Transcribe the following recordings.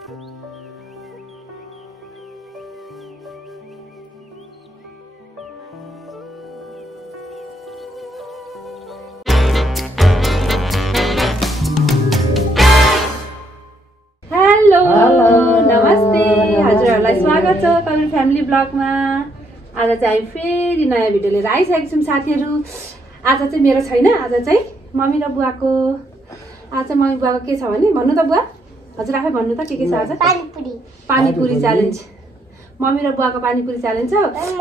स्वागत छ कबिर फ्यामिली ब्लगमा। आज चाहिँ फेरि नयाँ भिडियो लिएर आइसकेको छौँ साथीहरू। आज चाहिँ मेरो छैन, आज चाहिँ मम्मी र बुवाको। आज चाहिँ मम्मी बुवाको के छ भने भन्नु त बुवा, हजुर आफै भन्नु त के छ आज? पानीपुरी च्यालेन्ज। मम्मी र बुवाको पानीपुरी च्यालेन्ज छ।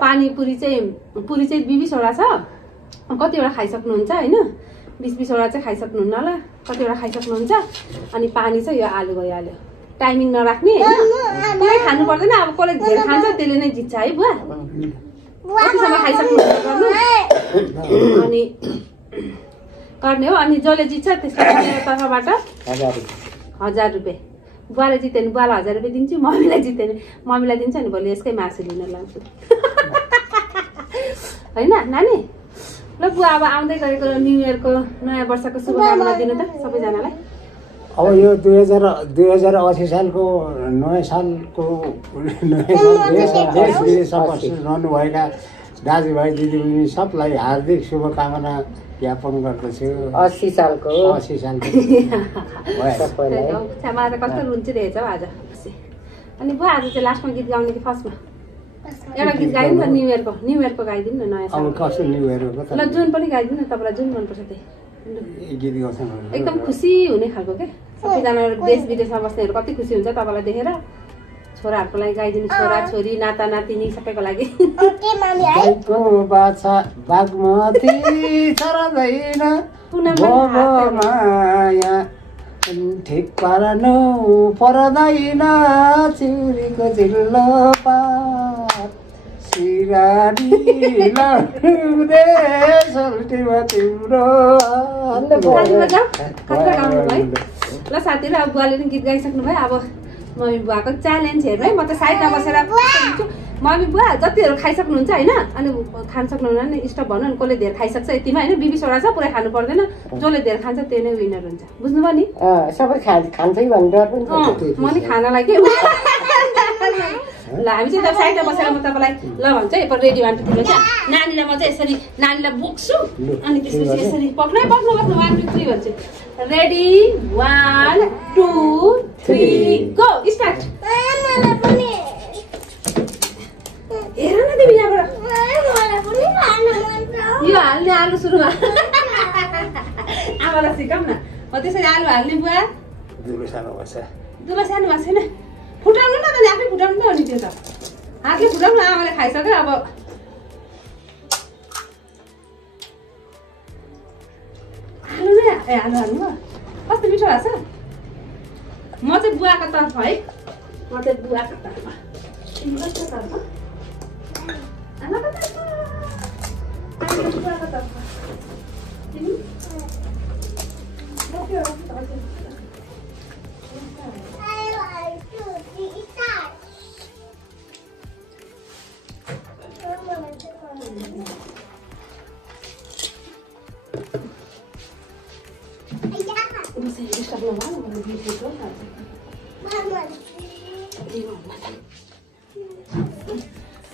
पानीपुरी चाहिँ 20-20वटा छ। कतिवटा खाइसक्नुहुन्छ होइन? 20-20वटा चाहिँ खाइसक्नुहुन्न होला, कतिवटा खाइसक्नुहुन्छ। अनि पानी चाहिँ यो आलु भइहाल्यो। टाइमिङ नराख्ने, पुरै खानु पर्दैन। अब कसले धेरै खान्छ त्यसले नै जित्छ है बुवा। कतिसम्म खाइसक्नुहुन्छ गर्नु अनि गर्ने हो। अनि जसले जित्छ त्यसलाई मेरो तर्फबाट 1000 रुपियाँ। बुवाले जित्यो भने बुवालाई 1000 रुपियाँ दिन्छु, मम्मीलाई जित्यो भने मम्मीलाई दिन्छु। अनि भोलि यसकै मासु लिन लान्छु होइन नानी? ल बुवा, अब आउँदै गरेको न्यु इयरको नयाँ वर्षको शुभकामना दिनु त सबैजनालाई। अब यो 2080 सालको नयाँ सालको देश विदेशमा रहनुभएका दाजुभाइ दिदीबहिनी सबलाई हार्दिक शुभकामना ज्ञापन गर्दछु। 80 सालको मलाई त कस्तो रुन्चिरहेछ हौ आज। अनि बुवा आज चाहिँ लास्टमा गीत गाउने कि फर्स्टमा? एउटा गीत गाइदिनु न न्यु इयरको गाइदिनु न नयाँ साल। कस्तो न्यु इयरको? ल जुन पनि गाइदिनु न, तपाईँलाई जुन मनपर्छ त्यही। गीत गाउँछन् एकदम खुसी हुने खालको के। सबैजना देश विदेशमा बस्नेहरू कति खुसी हुन्छ तपाईँलाई देखेर। छोराहरूको लागि गाइदिनु, छोरा छोरी नाता नातिनी सबैको लागि। बागमती चढ्दैन माया ठिक पार्नु पर्दैन चिउरीको जिल्लो पात सिरानी लड्दै सल्टीमा तिम्रो। ल साथीहरू, अब बुवाले पनि गीत गाइसक्नु भयो। अब मम्मी बुवाको च्यालेन्ज हेर्नु है। म त साइडमा बसेर मम्मी बुवा जतिहरू खाइसक्नुहुन्छ होइन, अनि खान सक्नुहुन्न नि स्टप भन्नु नि। कसले धेरै खाइसक्छ यतिमा होइन, 20-20वटा छ, पुरै खानु पर्दैन। जसले धेरै खान्छ त्यो नै विनर हुन्छ, बुझ्नुभयो नि? सबै खान्छ कि भनेर पनि म नि खानलाई के। ल हामी चाहिँ त साइडमा बसेर म तपाईँलाई ल भन्छ है। रेडी 1 2 3 भन्छ। नानीलाई म चाहिँ यसरी नानीलाई बोक्छु अनि त्यसपछि यसरी बस्नु 1 2 3 भन्छु। Ready 1 2 3 go start. हेर न तिमी यहाँबाट यो हाल्ने आलु सुरुमा आमालाई सिकाउँ न। म त्यसरी आलु हाल्ने बुवा। दुलो सानो भएको छैन, फुटाउनु न त, आफै फुटाउनु त हो नि। त्यो त हातले फुटाउनु, आमाले खाइसक्यो। अब आलु नै आलु हाल्नु भयो। कस्तो मिठो भएको छ। म चाहिँ बुवाको तर्फ है, म चाहिँ बुवाको तर्फ। तिमी कस्तो तर्फ? आमाको तर्फ, बुवाको तर्फ। तिमी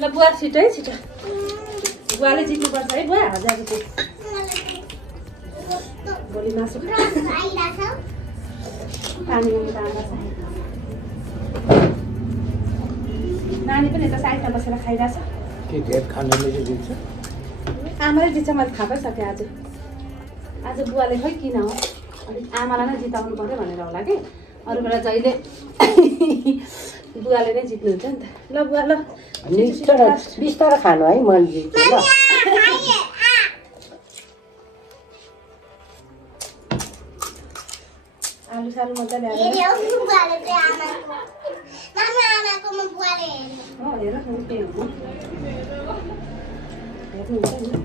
ल बुवा छिटो है, छिटो। बुवाले जित्नुपर्छ है बुवा 1000 रुपियाँ। भोलि मासु पानी नानी पनि यता साइडमा बसेर खाइरहेछ। आमाले जित्छ, मैले थाहा पाइसकेँ आज। आज बुवाले खै किन हो, अलिक आमालाई नै जिताउनु पर्यो भनेर होला कि। अरू बेला जहिले बुवाले नै जित्नुहुन्छ नि त। ल बुवा ल बिस्तारो खानु है, मैले जित्छु ल। आलु सालु मजाले हेर हेर्नुहुन्छ नि।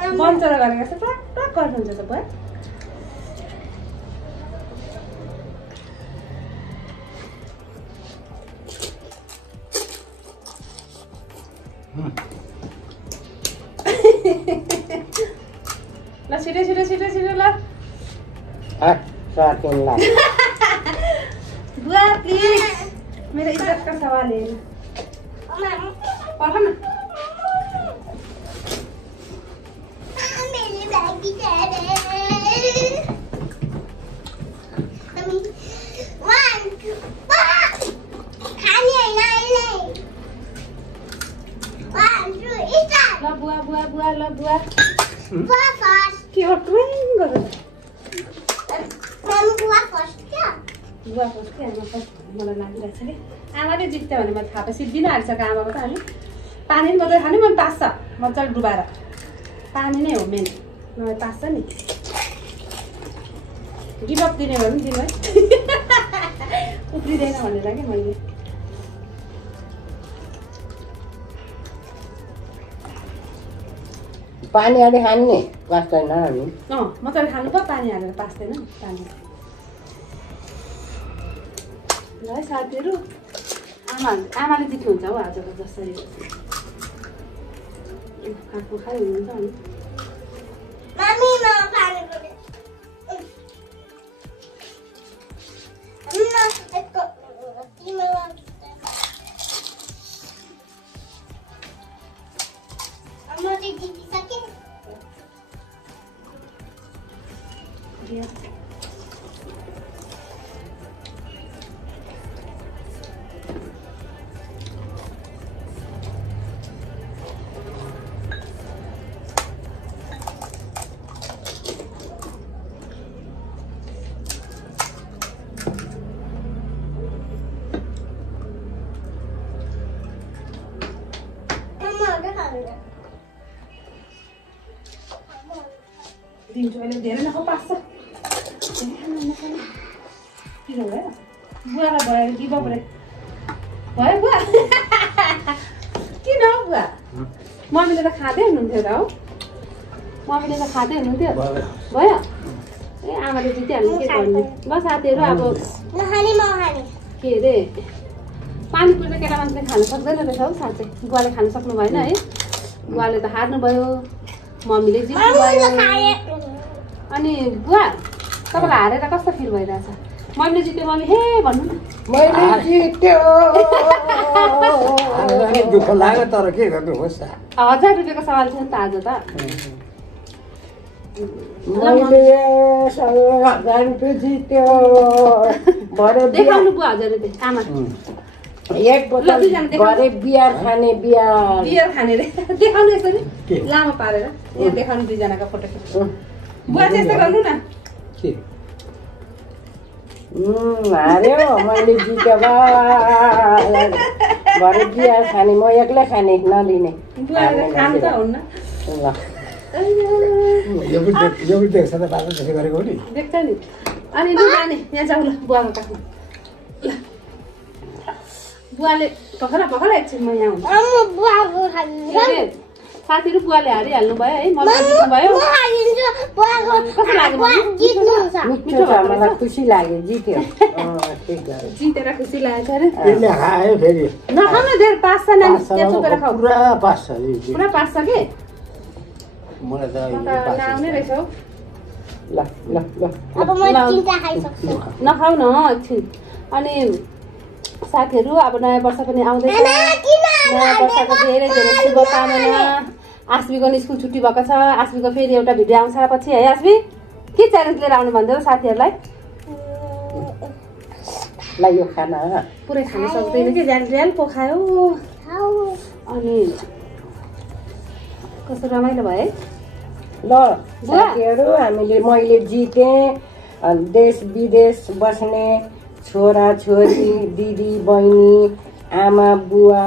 बन्चरा गरेको छ टक टक गर्नुहुन्छ त बुवा ल छिटो छिटो छिटो छिटो ल बुवा प्लिज मेरो इज्जतका सवाल हेर्नु पर्ख न ल बुवा बुवा बुवा ल बुवा के हो ट्रेन गरेर बुवा फर्स्ट के आमा फर्स्ट मलाई लागिरहेको छ कि आमाले जित्यो भने म थाहा पाएँ सिद्धिन हालिसक्यो आमाको त अनि पानी मात्रै खाने मन पास्छ मजाले डुबाएर पानी नै हो मेन मलाई पास्छ नि गिभअप दिने भए पनि दिनु है उफ्रिँदैन भनेर कि मैले पानी हालेर खाने पास्दैन हामी मजाले खानु पो पानी हालेर पास्दैन पानी ल है साथीहरू आमाले जित्नुहुन्छ हौ आजको जसरी आफू खाइ हुनुहुन्छ अनि दिन्छु अहिले धेरै नखाऊ पास्छ पिरो भयो बुवालाई भयो गिभअप रे भयो बुवा किन हौ बुवा मम्मीले त खाँदै हुनुहुन्थ्यो त हौ मम्मीले त खाँदै हुनुहुन्थ्यो भयो ए आमाले जितिहाल्नु के गर्नु ल साथीहरू अब के अरे पानीपुरी त केटा मान्छेले खानु सक्दैन रहेछ हौ साँच्चै बुवाले खानु सक्नु भएन है बुवाले त हार्नुभयो मम्मीले जित्नु भयो अनि बुवा तपाईँलाई हारेर कस्तो फिल भइरहेछ मम्मीले जित्यो मम्मी हे भन्नु न मैले जित्यो दुःख लाग्यो तर के गर्नु होस् 1000 रुपियाँको सवाल थियो नि त आज त मैले 1000 रुपियाँ जित्यो देखाउनु बुवा 1000 रुपियाँ आमा एक बोतल भरे बियर खाने बियर खाने रे देखाउनु यसरी लामो पारेर यहाँ देखाउनु दुईजनाको फोटो खिच्नु बुवा चाहिँ यस्तो गर्नु न हार्यो मैले जित्यो भरे बियर खाने म एक्लै खाने नलिने खानु त हुन्न यो देख्छ त बाबा त्यसै गरेको नि देख्छ नि अनि लु जाने यहाँ जाऊ ल बुवाको काखमा बुवाले पखला एकछिन म यहाँ हुन्छ साथीहरू बुवाले हारिहाल्नु भयो है मलाई जित्नु भयो कस्तो लाग्यो मिठो छ मलाई खुसी लाग्यो जित्यो जितेर खुसी लागेको अरे नखाऊ न धेरै पास्छ नानी त्यहाँ चोपेर खाऊ पुरा पास्छ के मलाई त नआउने रहेछ हौ ल ल ल नखाऊ न एकछिन अनि साथीहरू अब नयाँ वर्ष पनि आउँदैछ नयाँ वर्षको धेरै धेरै शुभकामना आश्वीको नि स्कुल छुट्टी भएको छ आश्वीको फेरि एउटा भिडियो आउँछ पछि है आश्वी के च्यालेन्ज लिएर आउनु भन्दै हो साथीहरूलाई ल यो खाना पुरै खान सक्दैन कि ऱ्याल पो खायो अनि कस्तो रमाइलो भयो है ल साथीहरू मैले जितेँ देश विदेश बस्ने छोरा छोरी दिदी बहिनी आमा बुवा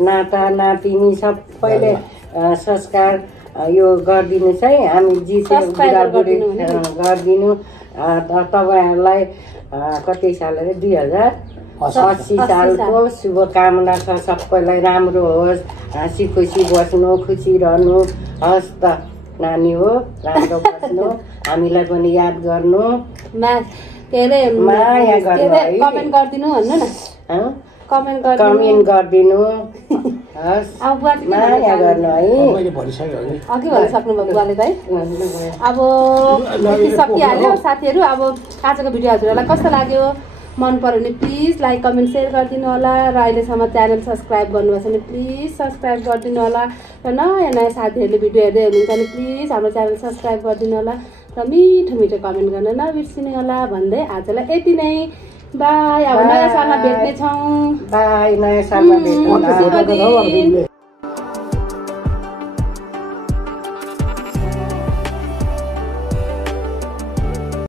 नाता नातिनी सबैले संस्कार यो गरिदिनुहोस् है हामी जितेर बुढाबुढी गरिदिनु तपाईँहरूलाई कति साल अरे 2080 सालको शुभकामना छ सबैलाई राम्रो होस् हाँसी खुसी बस्नु खुसी रहनु हस् त नानी हो, राम्रो बस्नु, हामीलाई पनि याद गर्नु, के अरे माया गर्नु है। कमेन्ट गरिदिनु भन्नु न, कमेन्ट गरिदिनु। हस्, अब बुवा माया गर्नु है। मैले भनिसकेँ अघि भनिसक्नुभयो बुवाले त है। अब सकिहाल्यो साथीहरू। अब आजको भिडियो हजुरहरूलाई कस्तो लाग्यो, मन पर्यो भने प्लिज लाइक कमेन्ट सेयर गरिदिनु होला र अहिलेसम्म च्यानल सब्सक्राइब गर्नुभएको छ भने प्लिज सब्सक्राइब गरिदिनु होला र नयाँ नयाँ साथीहरूले भिडियो हेर्दै हुनुहुन्छ भने प्लिज हाम्रो च्यानल सब्सक्राइब गरिदिनु होला र मिठो मिठो कमेन्ट गर्न नबिर्सिनु होला भन्दै आजलाई यति नै। बाई। अब नयाँ सालमा भेट्नेछौँ। बाई, नयाँ सालमा भेटौँला।